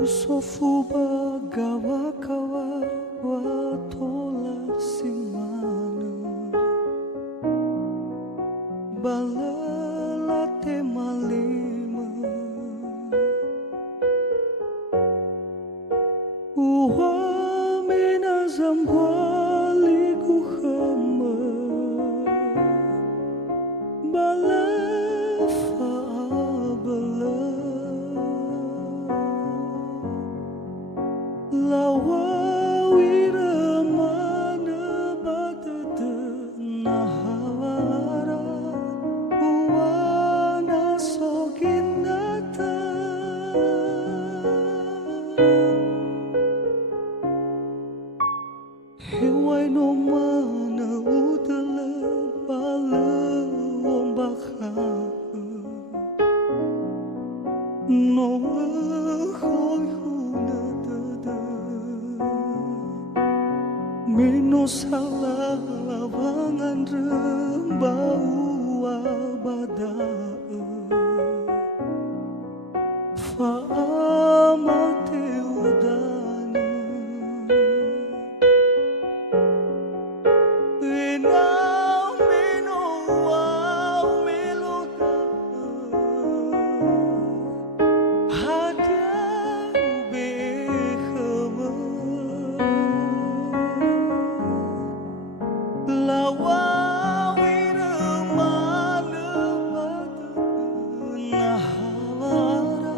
Usofu bagawa kawa watola simana balalate malima uhamena zambwali guhama balafa bala lawawira mana batata nahawara uwana soginata hewai no mana udala bala ombakha no hoy Mino salah lawangan rembau abada Fa'amate udana Enau mino wau meloda Hada ubehama lawawira mana batata nahawara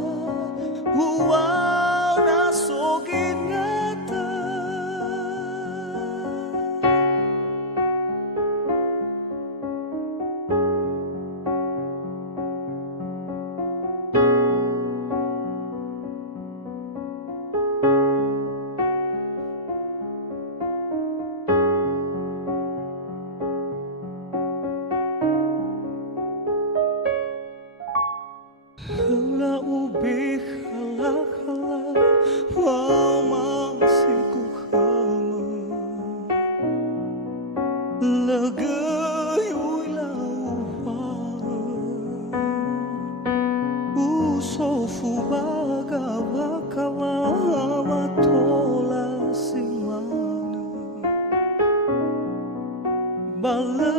Uwao Naso ginata Hela ubih hala-hala Wau masih ku hama Legayui lauwa Usofu bagawa kawa Watola simana Bala